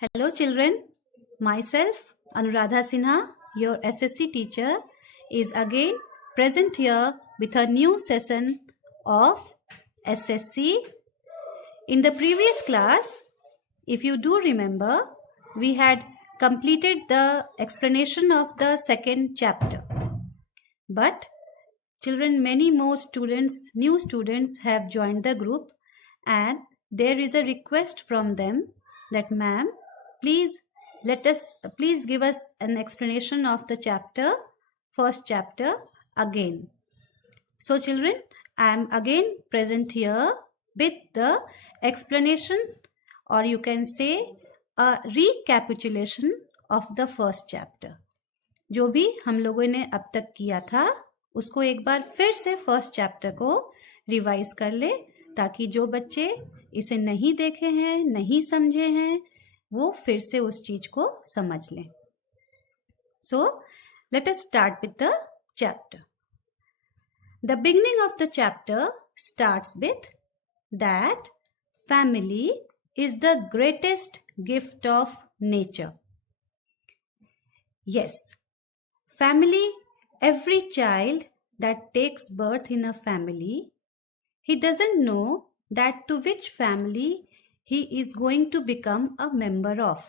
Hello, children. Myself, Anuradha Sinha, your SSC teacher, is again present here with a new session of SSC. In the previous class, if you do remember, we had completed the explanation of the second chapter. But children, many more students, new students have joined the group, and there is a request from them that, ma'am, please please give us an explanation of the first chapter again. So children, I am again present here with the explanation, or you can say a recapitulation of the first chapter. जो भी हम लोगों ने अब तक किया था उसको एक बार फिर से फर्स्ट चैप्टर को रिवाइज कर ले, ताकि जो बच्चे इसे नहीं देखे हैं, नहीं समझे हैं, वो फिर से उस चीज को समझ लें. So let us start with the chapter. The beginning of the chapter starts with that family is the greatest gift of nature. Yes, family, every child that takes birth in a family, he doesn't know that to which family he is going to become a member of.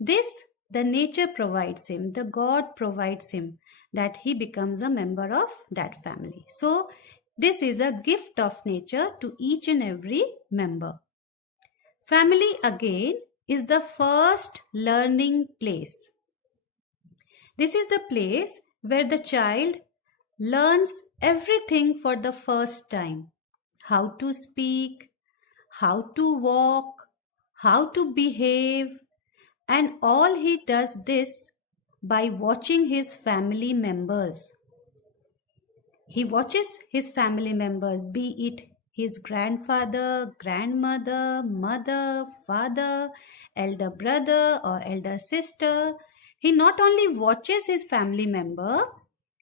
This the nature provides him, the God provides him, that he becomes a member of that family. So this is a gift of nature to each and every member. Family again is the first learning place. This is the place where the child learns everything for the first time. How to speak, how to walk, how to behave, and all he does this by watching his family members. He watches his family members, be it his grandfather, grandmother, mother, father, elder brother or elder sister. He not only watches his family member,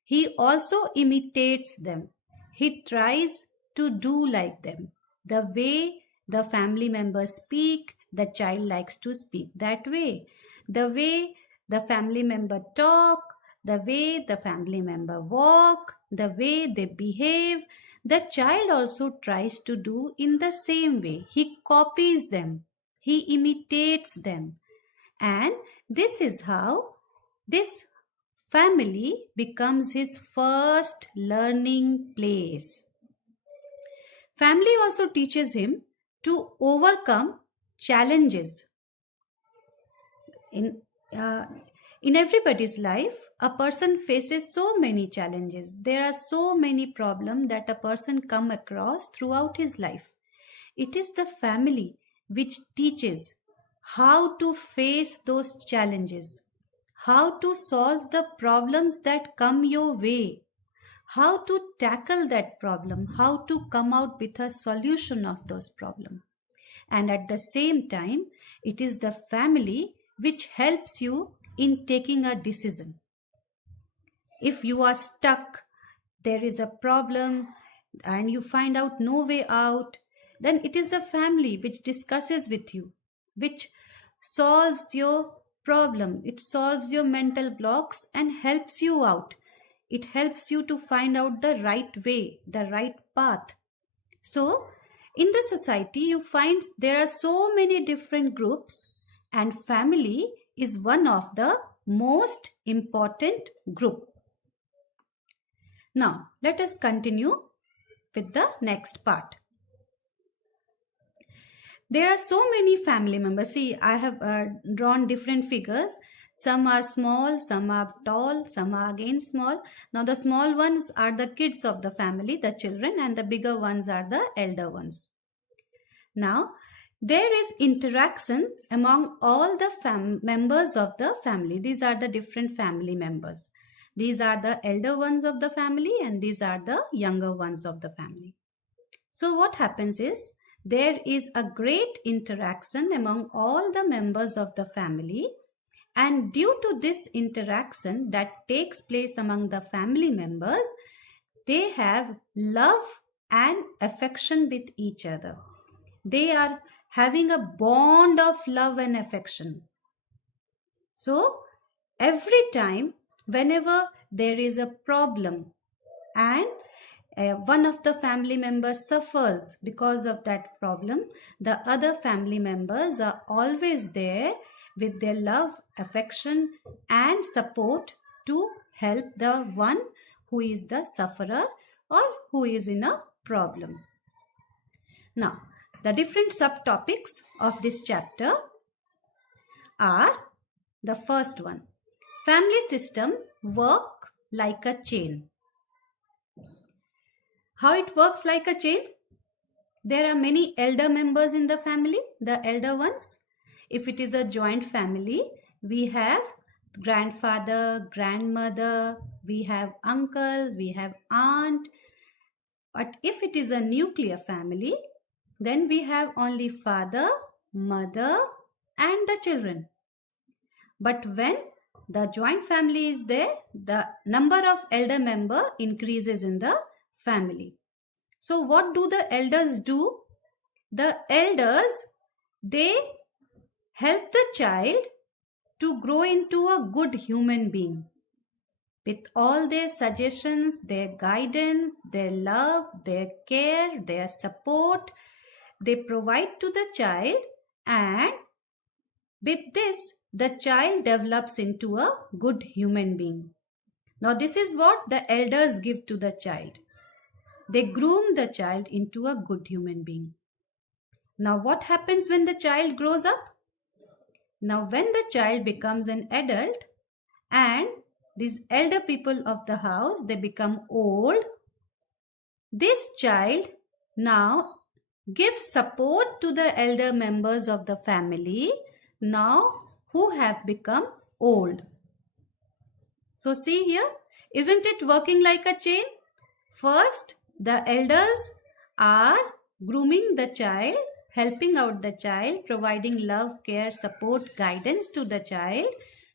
he also imitates them. He tries to do like them. The way the family members speak, the child likes to speak that way. The way the family member talk, the way the family member walk, the way they behave, the child also tries to do in the same way. He copies them. He imitates them. And this is how this family becomes his first learning place. Family also teaches him to overcome challenges. In everybody's life, a person faces so many challenges. There are so many problems that a person come across throughout his life. It is the family which teaches how to face those challenges, how to solve the problems that come your way, how to tackle that problem, how to come out with a solution of those problems. And at the same time, it is the family which helps you in taking a decision. If you are stuck, there is a problem, and you find out no way out, then it is the family which discusses with you, which solves your problem. It solves your mental blocks and helps you out. It helps you to find out the right way, the right path. So in the society, you find there are so many different groups, and family is one of the most important group. Now let us continue with the next part. There are so many family members. See, I have drawn different figures. Some are small, some are tall, some are again small. Now the small ones are the kids of the family, the children, and the bigger ones are the elder ones. Now there is interaction among all the members of the family. These are the different family members. These are the elder ones of the family, and these are the younger ones of the family. So what happens is, there is a great interaction among all the members of the family, and due to this interaction that takes place among the family members, they have love and affection with each other. They are having a bond of love and affection. So every time, whenever there is a problem and one of the family members suffers because of that problem, the other family members are always there with their love, affection, and support to help the one who is the sufferer or who is in a problem. Now, the different subtopics of this chapter are: the first one, family system work like a chain. How it works like a chain? There are many elder members in the family, the elder ones. If it is a joint family, we have grandfather, grandmother, we have uncle, we have aunt. But if it is a nuclear family, then we have only father, mother, and the children. But when the joint family is there, the number of elder member increases in the family. So what do the elders do? The elders, they help the child to grow into a good human being. With all their suggestions, their guidance, their love, their care, their support, they provide to the child, and with this, the child develops into a good human being. Now, this is what the elders give to the child. They groom the child into a good human being. Now, what happens when the child grows up? Now, when the child becomes an adult and these elder people of the house, they become old, this child now gives support to the elder members of the family now who have become old. So see here, isn't it working like a chain? First, the elders are grooming the child, helping out the child, providing love, care, support, guidance to the child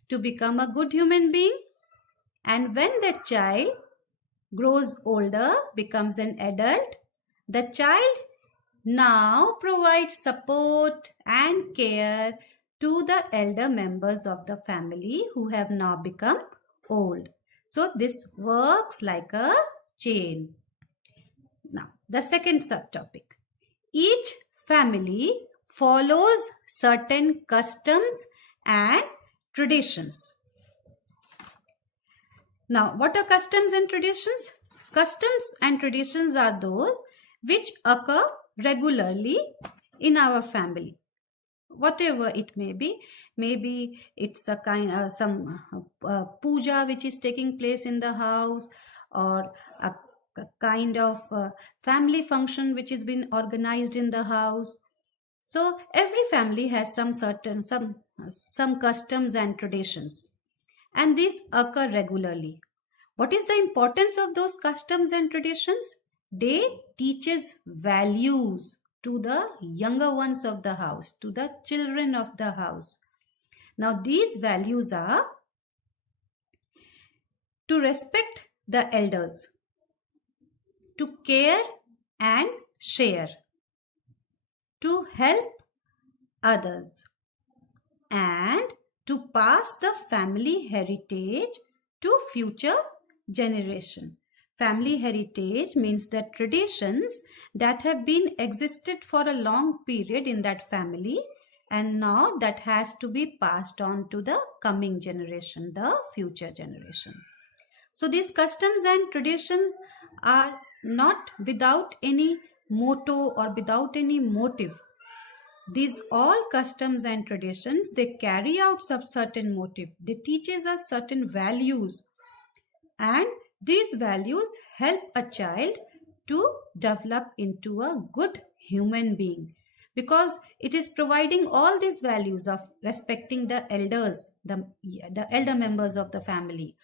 to become a good human being. And when that child grows older, becomes an adult, the child now provides support and care to the elder members of the family who have now become old. So this works like a chain. Now, the second subtopic. Each family follows certain customs and traditions. Now, what are customs and traditions? Customs and traditions are those which occur regularly in our family. Whatever it may be, maybe it's a kind of some puja which is taking place in the house, or a kind of family function which has been organized in the house. So every family has some customs and traditions, and these occur regularly. What is the importance of those customs and traditions? They teaches values to the younger ones of the house, to the children of the house. Now these values are to respect the elders, to care and share, to help others, and to pass the family heritage to future generation. Family heritage means the traditions that have been existed for a long period in that family, and now that has to be passed on to the coming generation, the future generation. So these customs and traditions are not without any motto or without any motive. These all customs and traditions, they carry out some certain motive. They teaches us certain values, and these values help a child to develop into a good human being, because it is providing all these values of respecting the elders, the elder members of the family,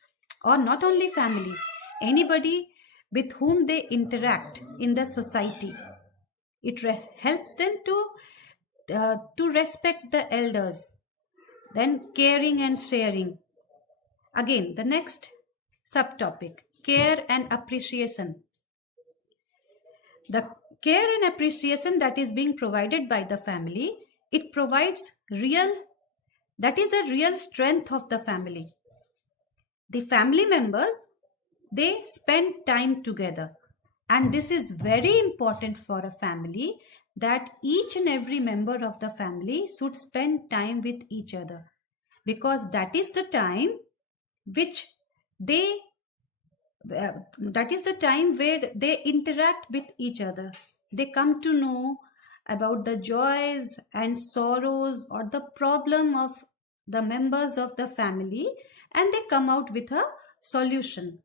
or not only family, anybody with whom they interact in the society. It helps them to respect the elders, then caring and sharing. Again, the next subtopic, care and appreciation. The care and appreciation that is being provided by the family, it provides that is a real strength of the family. The family members, they spend time together. And this is very important for a family, that each and every member of the family should spend time with each other, because that is the time which they that is the time where they interact with each other. They come to know about the joys and sorrows or the problem of the members of the family, and they come out with a solution,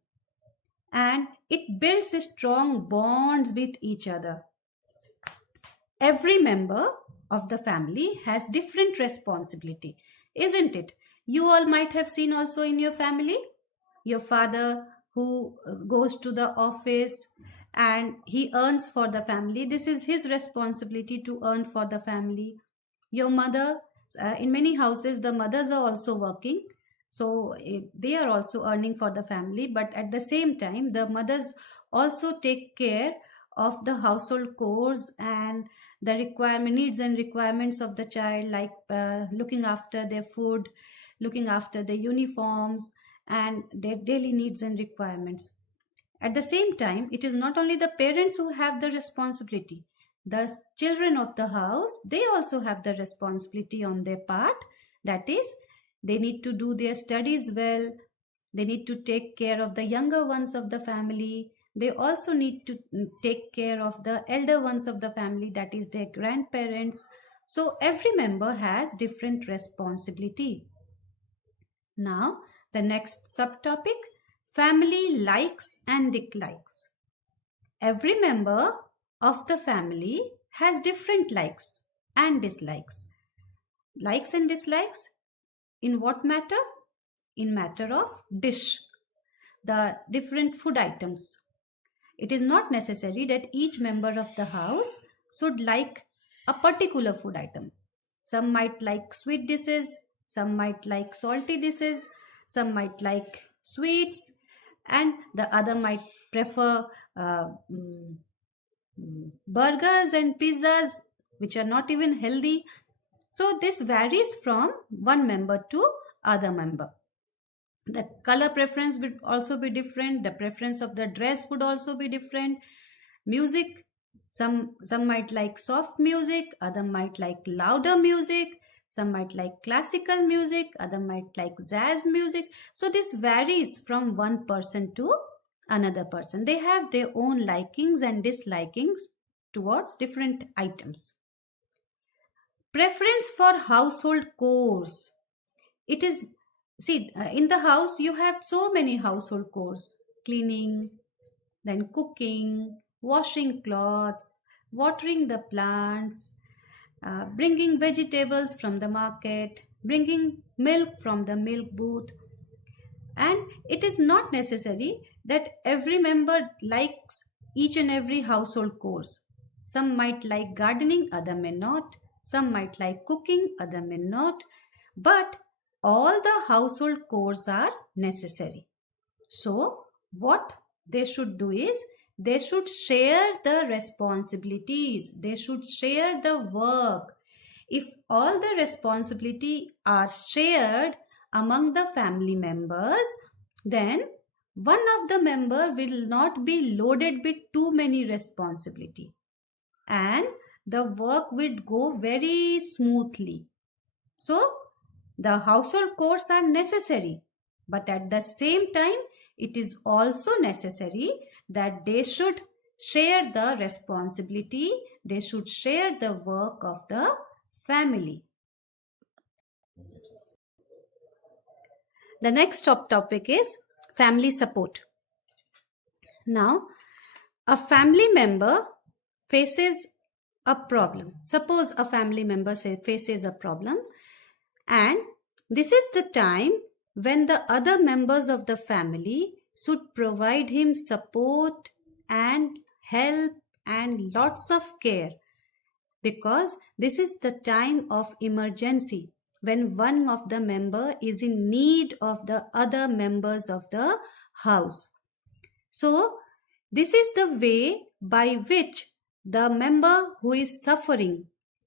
and it builds strong bonds with each other. Every member of the family has different responsibility, isn't it? You all might have seen also in your family, your father who goes to the office and he earns for the family. This is his responsibility to earn for the family. Your mother, in many houses, the mothers are also working. So they are also earning for the family. But at the same time, the mothers also take care of the household chores and the needs and requirements of the child, like looking after their food, looking after their uniforms, and their daily needs and requirements. At the same time, it is not only the parents who have the responsibility. The children of the house, they also have the responsibility on their part. That is, they need to do their studies well. They need to take care of the younger ones of the family. They also need to take care of the elder ones of the family, that is their grandparents. So every member has different responsibility. Now, the next subtopic, family likes and dislikes. Every member of the family has different likes and dislikes. Likes and dislikes in what matter? In matter of dish, the different food items. It is not necessary that each member of the house should like a particular food item. Some might like sweet dishes, some might like salty dishes, some might like sweets, and the other might prefer burgers and pizzas, which are not even healthy. So this varies from one member to other member. The color preference would also be different. The preference of the dress would also be different. Music, some might like soft music, other might like louder music. Some might like classical music, other might like jazz music. So this varies from one person to another person. They have their own likings and dislikings towards different items. Preference for household chores. It is, see, in the house you have so many household chores: cleaning, then cooking, washing clothes, watering the plants, bringing vegetables from the market, bringing milk from the milk booth. And it is not necessary that every member likes each and every household chores. Some might like gardening, other may not. Some might like cooking, other may not. But all the household chores are necessary. So what they should do is, they should share the responsibilities. They should share the work. If all the responsibility are shared among the family members, then one of the member will not be loaded with too many responsibility, and the work will go very smoothly. So the household chores are necessary, but at the same time, it is also necessary that they should share the responsibility. They should share the work of the family. The next topic is family support. Now, a family member faces a problem. Suppose a family member faces a problem, and this is the time when the other members of the family should provide him support and help and lots of care, because this is the time of emergency, when one of the member is in need of the other members of the house. So this is the way by which the member who is suffering,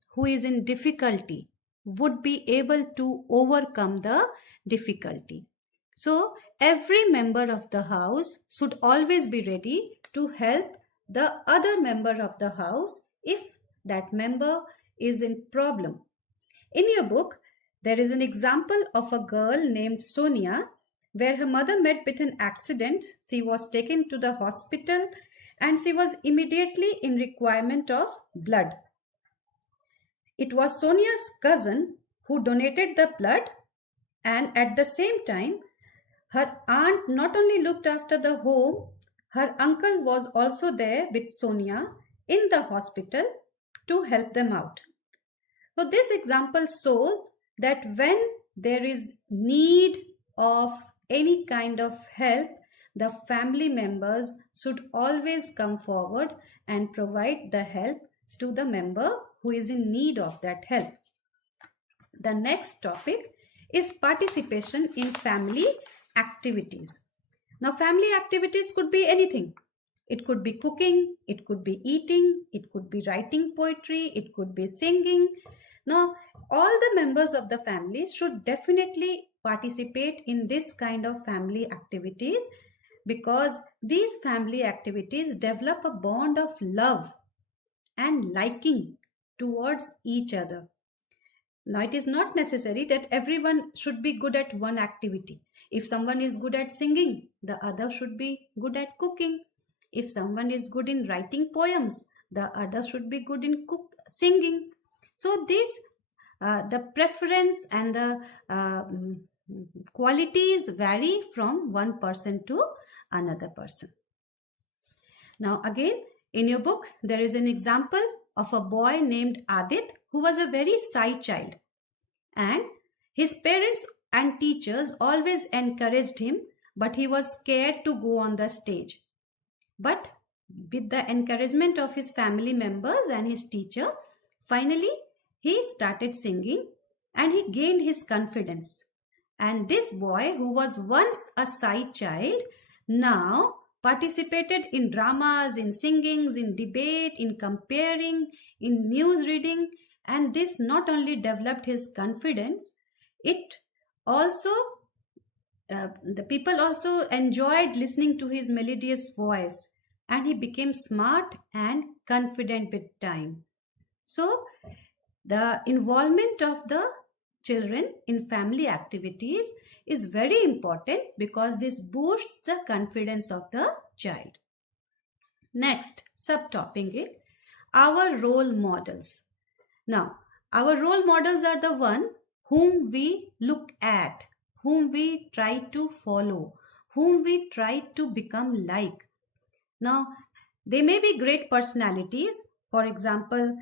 who is in difficulty, would be able to overcome the difficulty. So, every member of the house should always be ready to help the other member of the house if that member is in problem. In your book, there is an example of a girl named Sonia where her mother met with an accident. She was taken to the hospital and she was immediately in requirement of blood. It was Sonia's cousin who donated the blood, and at the same time, her aunt not only looked after the home, her uncle was also there with Sonia in the hospital to help them out. So this example shows that when there is need of any kind of help, the family members should always come forward and provide the help to the member who is in need of that help. The next topic is participation in family activities. Now, family activities could be anything. It could be cooking, it could be eating, it could be writing poetry, it could be singing. Now, all the members of the family should definitely participate in this kind of family activities, because these family activities develop a bond of love and liking towards each other. Now, it is not necessary that everyone should be good at one activity. If someone is good at singing, the other should be good at cooking. If someone is good in writing poems, the other should be good in singing. So the preference and the qualities vary from one person to another person. Now again, in your book, there is an example of a boy named Adit who was a very shy child, and his parents and teachers always encouraged him, but he was scared to go on the stage. But with the encouragement of his family members and his teacher, finally he started singing and he gained his confidence. And this boy, who was once a shy child, now participated in dramas, in singings, in debate, in comparing, in news reading, and this not only developed his confidence, it also the people also enjoyed listening to his melodious voice, and he became smart and confident with time. So the involvement of the children in family activities is very important because this boosts the confidence of the child. Next subtopic is our role models. Now, our role models are the one whom we look at, whom we try to follow, whom we try to become like. Now, they may be great personalities. For example,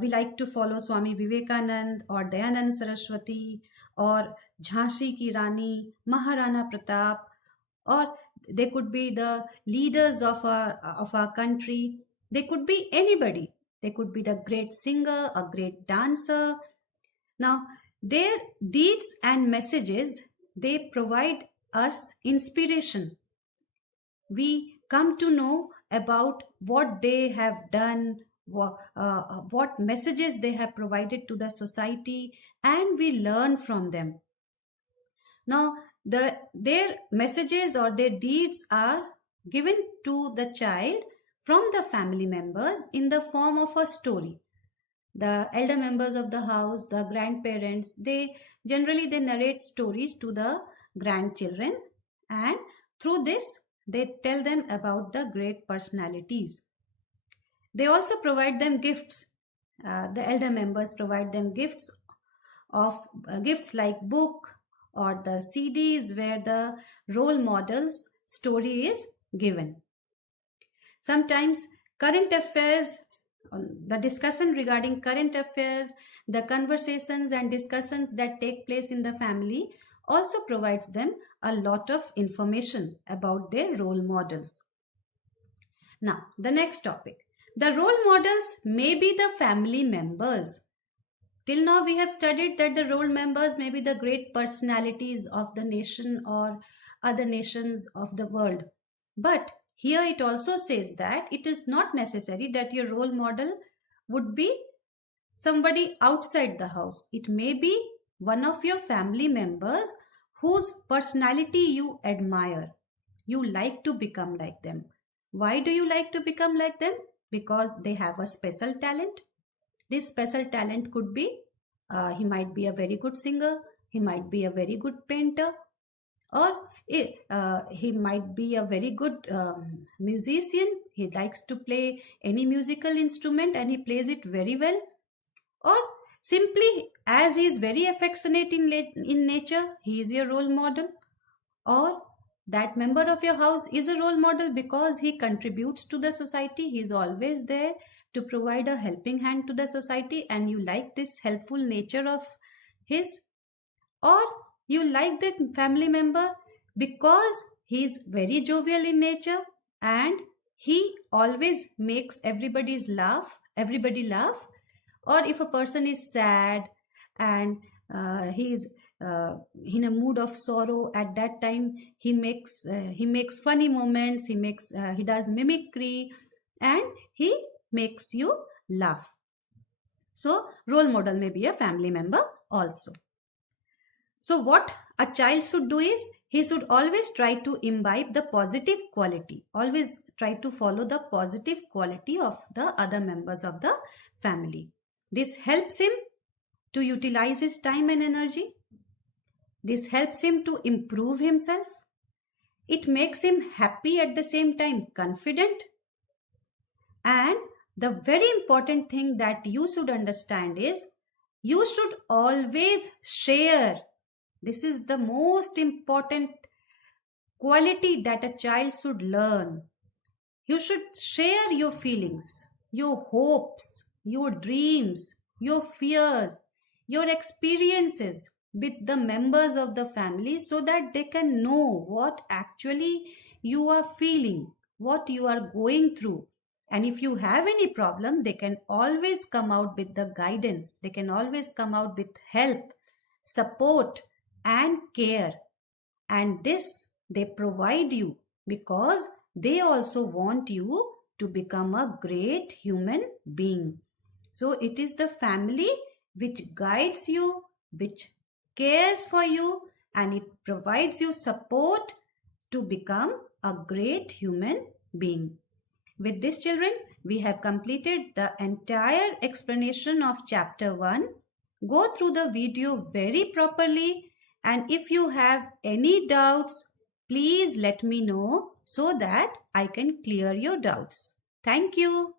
we like to follow Swami Vivekanand or Dayanand Saraswati or Jhansi Ki Rani, Maharana Pratap, or they could be the leaders of our country. They could be anybody. They could be the great singer, a great dancer. Now, their deeds and messages, they provide us inspiration. We come to know about what they have done, what messages they have provided to the society, and we learn from them. Now, their messages or their deeds are given to the child from the family members in the form of a story. The elder members of the house, the grandparents, they narrate stories to the grandchildren, and through this they tell them about the great personalities. They also provide them gifts. The elder members provide them gifts like book or the CDs where the role model's story is given. Sometimes current affairs, the discussion regarding current affairs, the conversations and discussions that take place in the family also provides them a lot of information about their role models. Now, the next topic. The role models may be the family members. Till now, we have studied that the role members may be the great personalities of the nation or other nations of the world. But Here it also says that it is not necessary that your role model would be somebody outside the house. It may be one of your family members whose personality you admire. You like to become like them. Why do you like to become like them? Because they have a special talent. This special talent could be he might be a very good singer, he might be a very good painter, or he might be a very good musician. He likes to play any musical instrument and he plays it very well. Or simply as he is very affectionate in nature, he is your role model. Or that member of your house is a role model because he contributes to the society. He is always there to provide a helping hand to the society, and you like this helpful nature of his. Or you like that family member because he is very jovial in nature and he always makes everybody laugh. Or if a person is sad and he is in a mood of sorrow, at that time he makes funny moments, he does mimicry, and he makes you laugh. So role model may be a family member also. So what a child should do is he should always try to imbibe the positive quality, always try to follow the positive quality of the other members of the family. This helps him to utilize his time and energy. This helps him to improve himself. It makes him happy, at the same time confident. And the very important thing that you should understand is you should always share. This is the most important quality that a child should learn. You should share your feelings, your hopes, your dreams, your fears, your experiences with the members of the family so that they can know what actually you are feeling, what you are going through. And if you have any problem, they can always come out with the guidance. They can always come out with help, support, and care. And this they provide you because they also want you to become a great human being. So it is the family which guides you, which cares for you, and it provides you support to become a great human being. With this, children, we have completed the entire explanation of chapter 1. Go through the video very properly, and if you have any doubts, please let me know so that I can clear your doubts. Thank you.